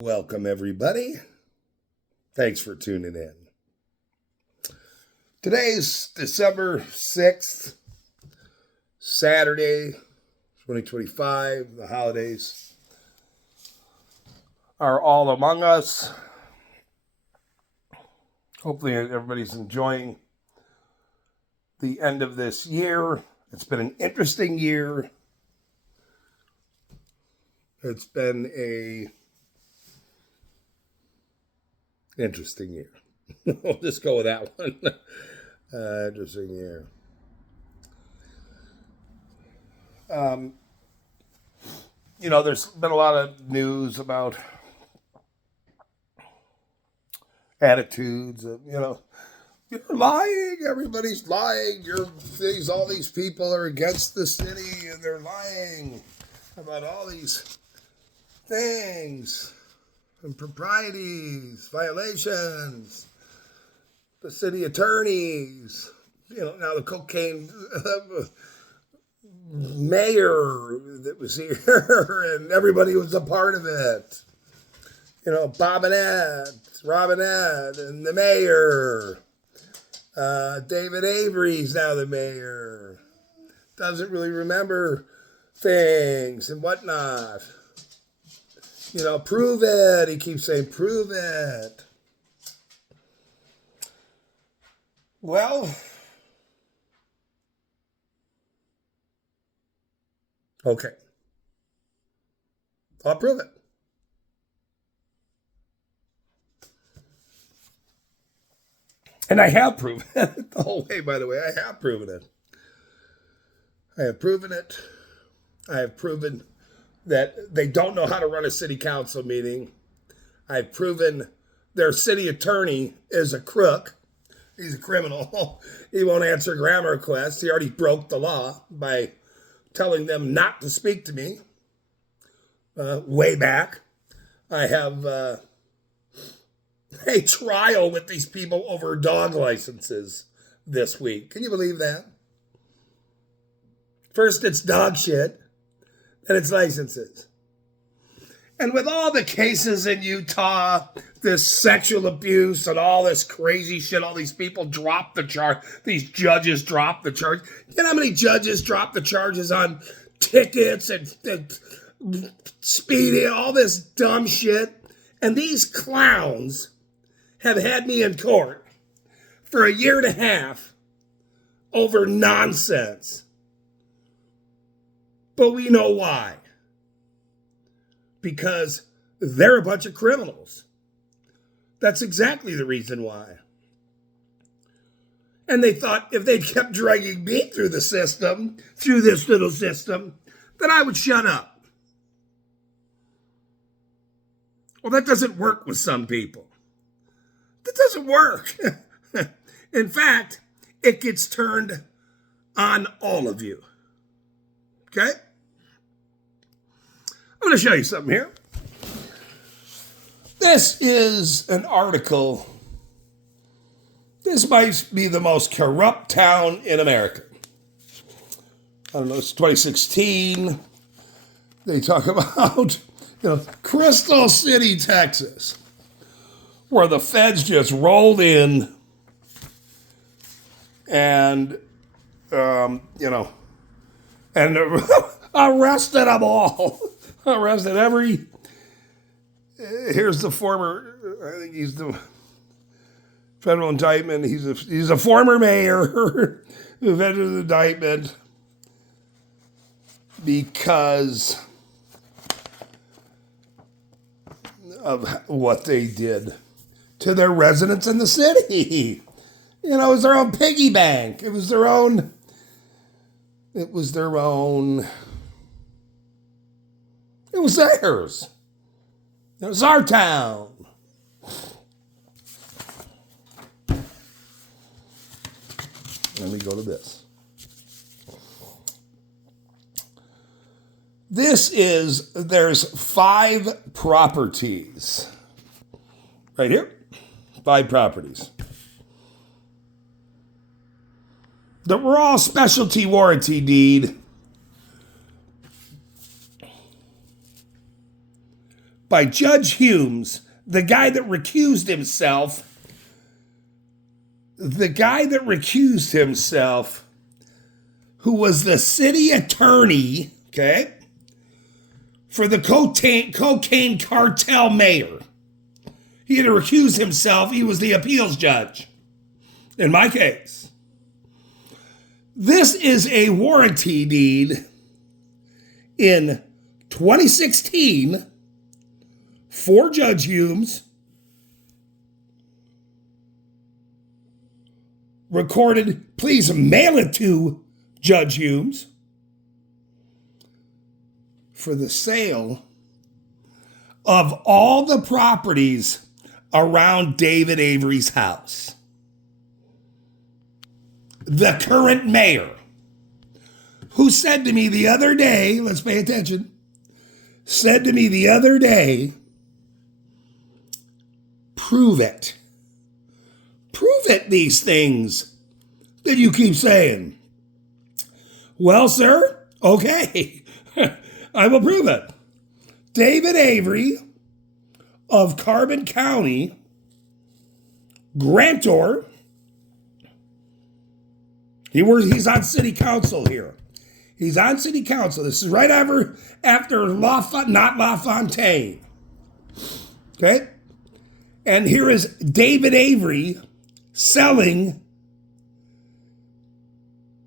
Welcome, everybody. Thanks for tuning in. Today's December 6th, Saturday, 2025. The holidays are all among us. Hopefully, everybody's enjoying the end of this year. It's been an interesting year. It's been a interesting year. We'll just go with that one. Interesting year. There's been a lot of news about attitudes of, you're lying, everybody's lying, all these people are against the city and they're lying about all these things. Improprieties, violations, the city attorneys, now the cocaine mayor that was here, and everybody was a part of it. Bob and Ed, Rob and Ed, and the mayor. David Avery's now the mayor. Doesn't really remember things and whatnot. Prove it. He keeps saying, prove it. Well, okay. I'll prove it. And I have proven it the whole way, by the way. I have proven it. I have proven it. I have proven that they don't know how to run a city council meeting. I've proven their city attorney is a crook. He's a criminal. He won't answer grammar requests. He already broke the law by telling them not to speak to me way back. I have a trial with these people over dog licenses this week. Can you believe that? First it's dog shit, and it's licenses. And with all the cases in Utah, this sexual abuse and all this crazy shit, all these people drop the charge. These judges drop the charge. You know how many judges drop the charges on tickets and speeding, all this dumb shit? And these clowns have had me in court for a year and a half over nonsense. But we know why. Because they're a bunch of criminals. That's exactly the reason why. And they thought if they kept dragging me through the system, through this little system, that I would shut up. Well, that doesn't work with some people. That doesn't work. In fact, it gets turned on all of you. Okay? I'm going to show you something here. This is an article. This might be the most corrupt town in America. I don't know, it's 2016. They talk about, Crystal City, Texas, where the feds just rolled in and, and arrested them all. Arrested every. Here's the former. I think he's the federal indictment. He's a former mayor who entered the indictment because of what they did to their residents in the city. It was their own piggy bank. It was their own. It was theirs. It was our town. Let me go to this. There's 5 properties. Right here. 5 properties. The raw specialty warranty deed by Judge Humes, the guy that recused himself, who was the city attorney, okay, for the cocaine cartel mayor. He had to recuse himself. He was the appeals judge in my case. This is a warranty deed in 2016 for Judge Humes, recorded. Please mail it to Judge Humes for the sale of all the properties around David Avery's house. The current mayor, who said to me the other day, let's pay attention, said to me the other day, prove it. Prove it, these things that you keep saying. Well, sir, okay, I will prove it. David Avery of Carbon County, grantor, he's on city council here. He's on city council. This is right after not LaFontaine. Okay? And here is David Avery selling,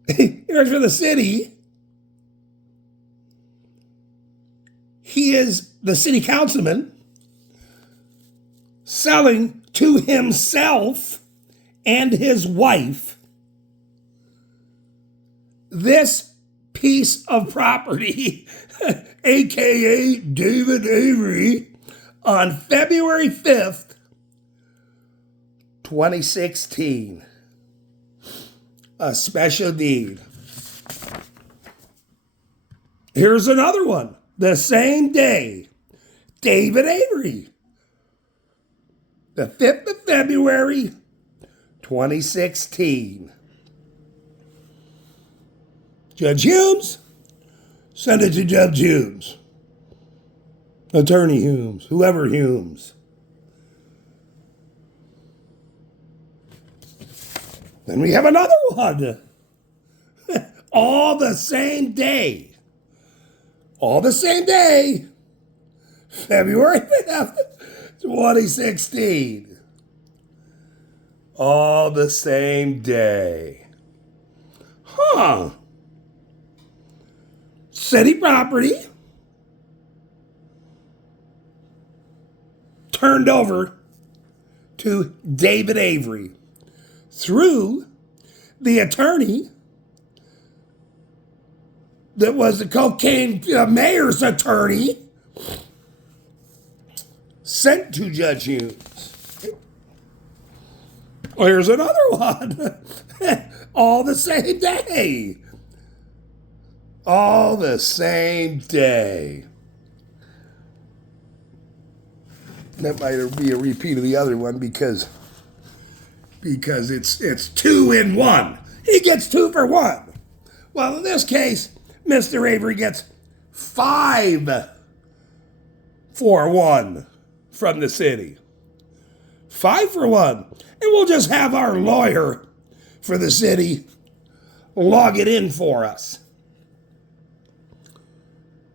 here's for the city. He is the city councilman selling to himself and his wife this piece of property, aka David Avery, on February 5th, 2016. A special deed. Here's another one. The same day, David Avery, the 5th of February, 2016. Judge Humes, send it to Judge Humes. Attorney Humes, whoever Humes. Then we have another one. All the same day. All the same day. February 5th, 2016. All the same day. Huh. City property. Turned over to David Avery through the attorney that was the cocaine mayor's attorney, sent to Judge Humes. Well, here's another one. All the same day. All the same day. That might be a repeat of the other one because it's 2 in 1. He gets 2 for 1. Well, in this case, Mr. Avery gets 5 for 1 from the city. 5 for 1. And we'll just have our lawyer for the city log it in for us.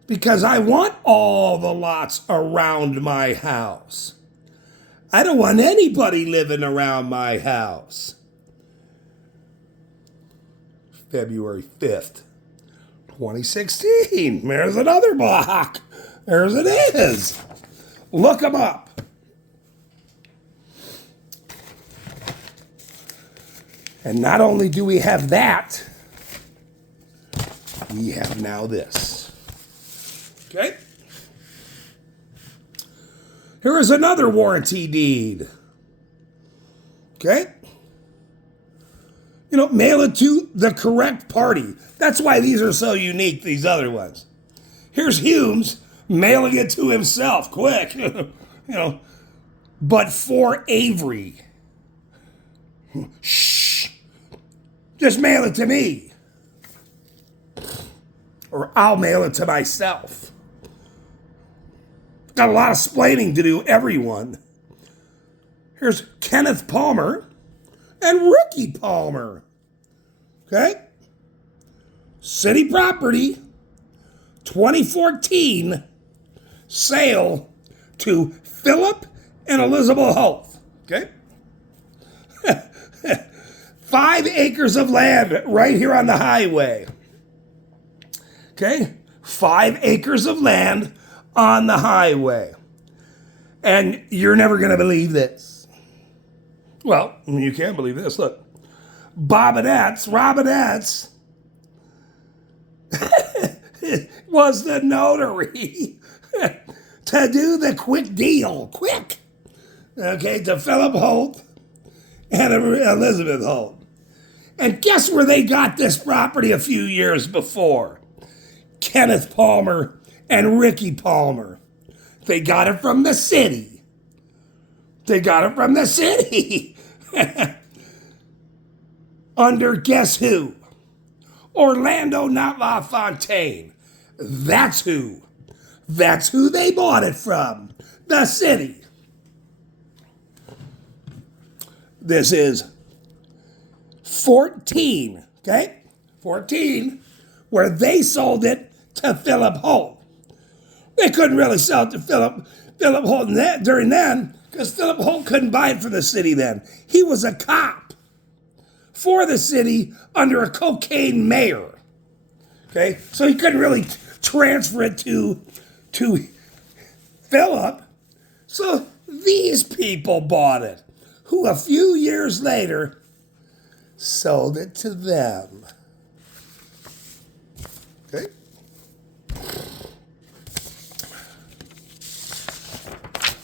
Because I want all the lots around my house. I don't want anybody living around my house. February 5th, 2016. There's another block. There's it is. Look them up. And not only do we have that, we have now this. Okay? Here is another warranty deed. Okay? Mail it to the correct party. That's why these are so unique, these other ones. Here's Humes mailing it to himself, quick. But for Avery. Shh. Just mail it to me. Or I'll mail it to myself. Got a lot of splaining to do, everyone. Here's Kenneth Palmer and Ricky Palmer. Okay? City property, 2014, sale to Philip and Elizabeth Holt. Okay? 5 acres of land right here on the highway. Okay? 5 acres of land on the highway. And you're never going to believe this. Well, you can believe this. Look. Robinette's was the notary to do the quick deal. Quick. Okay, to Philip Holt and Elizabeth Holt. And guess where they got this property a few years before? Kenneth Palmer and Ricky Palmer. They got it from the city. Under guess who? Orlando, not LaFontaine. That's who. That's who they bought it from. The city. This is 14, okay? 14, where they sold it to Philip Holt. They couldn't really sell it to Philip Holt during then, because Philip Holt couldn't buy it from the city then. He was a cop for the city under a cocaine mayor. Okay, so he couldn't really transfer it to Philip. So these people bought it, who a few years later sold it to them. Okay.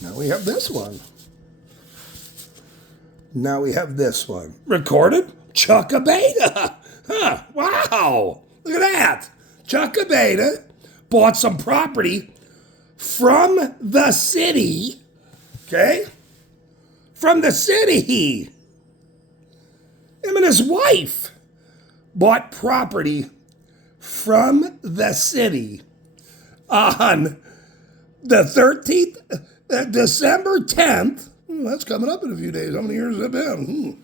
Now we have this one. Recorded Chuckabeta. Huh, wow. Look at that. Chuckabeta bought some property from the city. Okay? From the city. Him and his wife bought property from the city on the 13th, December 10th. That's coming up in a few days. How many years has it been?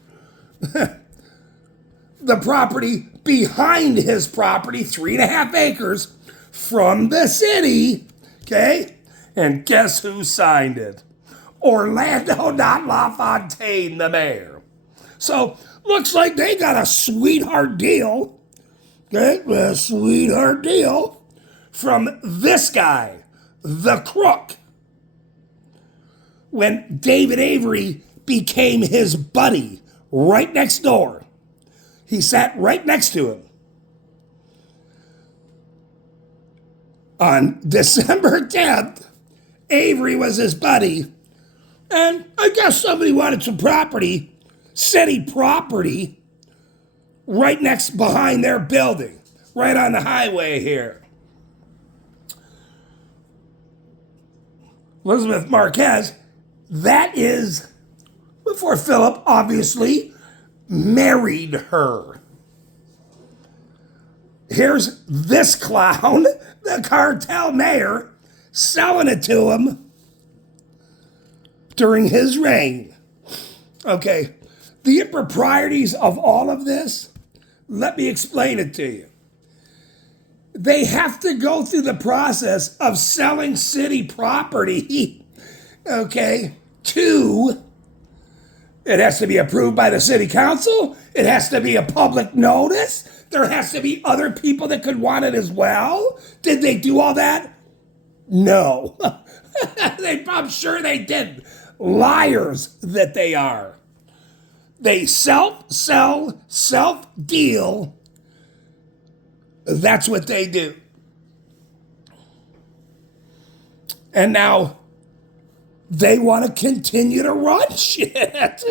The property behind his property, 3.5 acres, from the city. Okay? And guess who signed it? Orlando, not LaFontaine, the mayor. So, looks like they got a sweetheart deal. Okay? A sweetheart deal from this guy, the crook. When David Avery became his buddy right next door. He sat right next to him. On December 10th, Avery was his buddy. And I guess somebody wanted some property, city property, right next behind their building, right on the highway here. Elizabeth Marquez, that is before Philip obviously married her. Here's this clown, the cartel mayor, selling it to him during his reign. Okay, the improprieties of all of this, let me explain it to you. They have to go through the process of selling city property, okay, it has to be approved by the city council. It has to be a public notice. There has to be other people that could want it as well. Did they do all that? No. I'm sure they didn't. Liars that they are. They self-deal. That's what they do. And now they want to continue to run shit.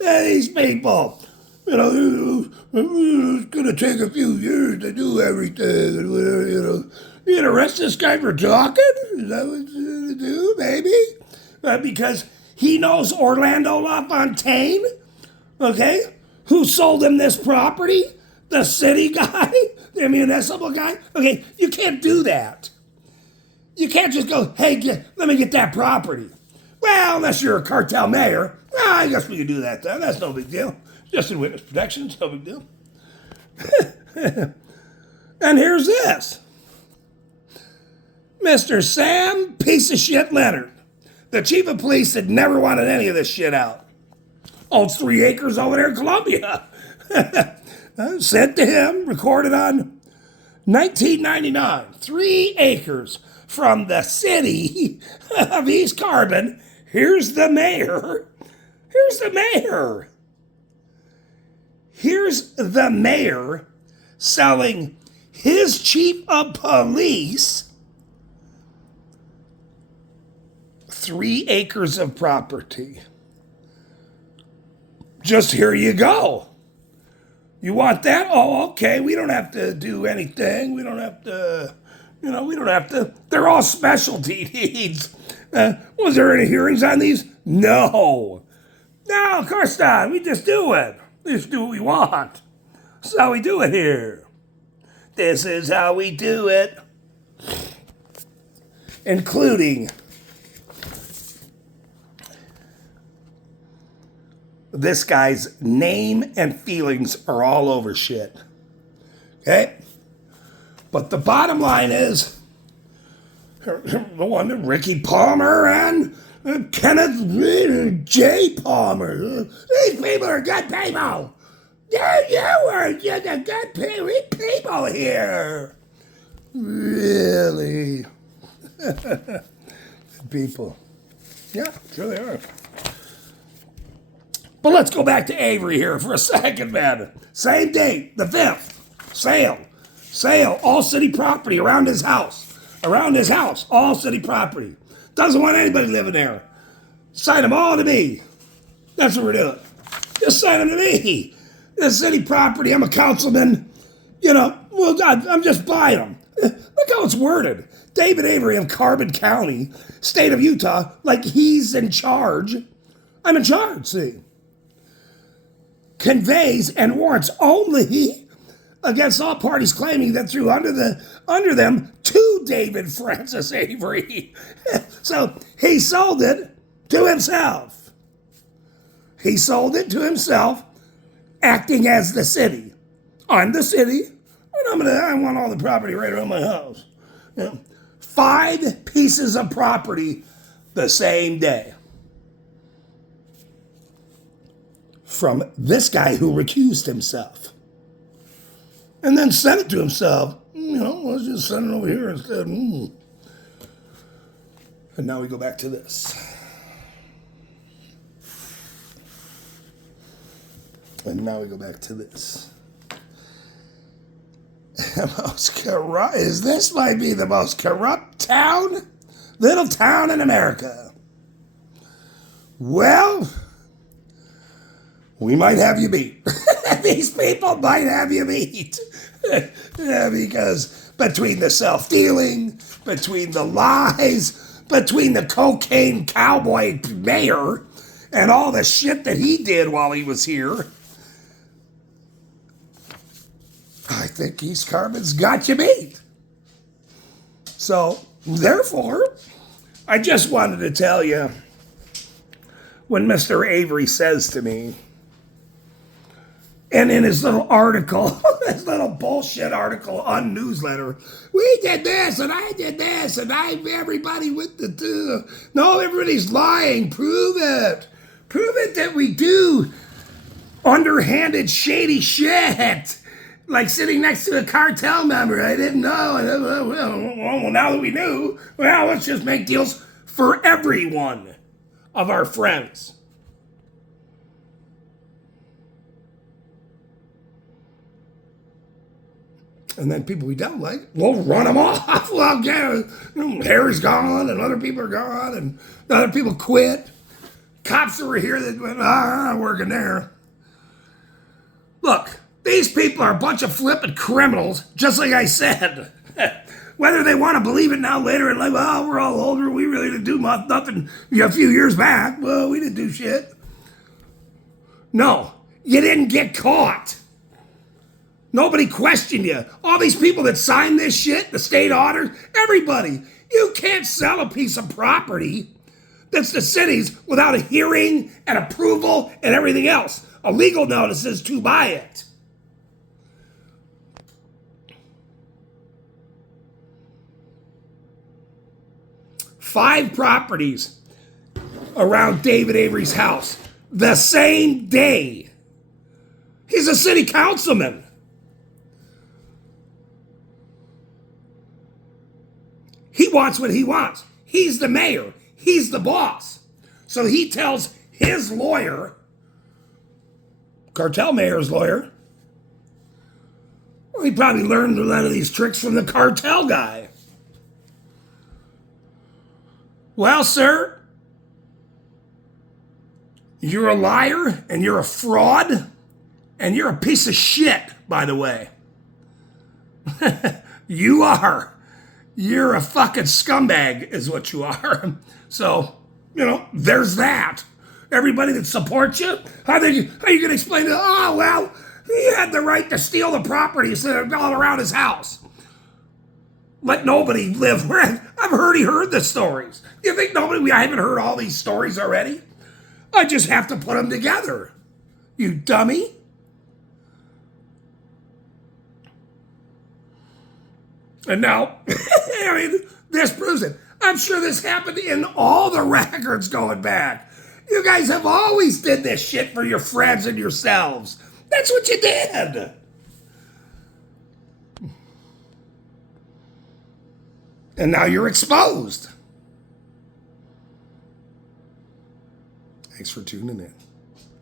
These people. You know, it's going to take a few years to do everything. You know, you going to arrest this guy for talking? Is that what you're going to do, maybe? Because he knows Orlando LaFontaine, okay, who sold him this property, the city guy, the municipal guy. Okay, you can't do that. You can't just go, hey, let me get that property. Well, unless you're a cartel mayor, well, I guess we can do that then. That's no big deal. Just in witness protection, it's no big deal. And here's this. Mr. Sam Piece of Shit Leonard, the chief of police that never wanted any of this shit out. Owns 3 acres over there in Columbia. Sent to him, recorded on 1999. 3 acres from the city of East Carbon. Here's the mayor. Here's the mayor. Here's the mayor selling his chief of police 3 acres of property. Just here you go. You want that? Oh, okay. We don't have to do anything. We don't have to, we don't have to. They're all specialty needs. Was there any hearings on these? No. No, of course not. We just do it. We just do what we want. That's how we do it here. This is how we do it. Including this guy's name and feelings are all over shit. Okay? But the bottom line is, the one that Ricky Palmer and Kenneth J. Palmer. These people are good people. You are just a good people here. Really? Good people. Yeah, sure they are. But let's go back to Avery here for a second, man. Same date, the 5th. Sale, all city property around his house. Around his house, all city property. Doesn't want anybody living there. Sign them all to me. That's what we're doing. Just sign them to me. This city property, I'm a councilman. Well, I'm just buying them. Look how it's worded. David Avery of Carbon County, state of Utah, like he's in charge. I'm in charge, see. Conveys and warrants only against all parties claiming that through under them to David Francis Avery. So he sold it to himself. He sold it to himself, acting as the city. I'm the city, and I want all the property right around my house. 5 pieces of property the same day. From this guy who recused himself. And then sent it to himself. Let's just send it over here instead. And now we go back to this. This might be the most corrupt little town in America. Well, we might have you beat. These people might have you beat. Because between the self-dealing, between the lies, between the cocaine cowboy mayor, and all the shit that he did while he was here, I think East Carbon's got you beat. So, therefore, I just wanted to tell you, when Mr. Avery says to me, and in his little article, his little bullshit article on newsletter, we did this and I did this and everybody went to no, everybody's lying. Prove it. Prove it that we do underhanded, shady shit. Like sitting next to a cartel member. I didn't know. Well, now that we knew, well, let's just make deals for every one of our friends. And then people we don't like, we'll run them off. Well, yeah, Harry's gone, and other people are gone, and other people quit. Cops that were here that went, I'm working there. Look, these people are a bunch of flippant criminals, just like I said. Whether they want to believe it now later and like, well, we're all older, we really didn't do nothing a few years back. Well, we didn't do shit. No, you didn't get caught. Nobody questioned you. All these people that signed this shit, the state auditors, everybody. You can't sell a piece of property that's the city's without a hearing and approval and everything else. A legal notice is to buy it. Five properties around David Avery's house the same day. He's a city councilman. He wants what he wants. He's the mayor. He's the boss. So he tells his lawyer, cartel mayor's lawyer, well, he probably learned a lot of these tricks from the cartel guy. Well, sir, you're a liar and you're a fraud and you're a piece of shit, by the way. You are. You're a fucking scumbag is what you are. So, there's that. Everybody that supports you, how are you going to explain it? Oh, well, he had the right to steal the properties that are all around his house. Let nobody live where I've heard the stories. You think I haven't heard all these stories already? I just have to put them together. You dummy. And now, this proves it. I'm sure this happened in all the records going back. You guys have always did this shit for your friends and yourselves. That's what you did. And now you're exposed. Thanks for tuning in.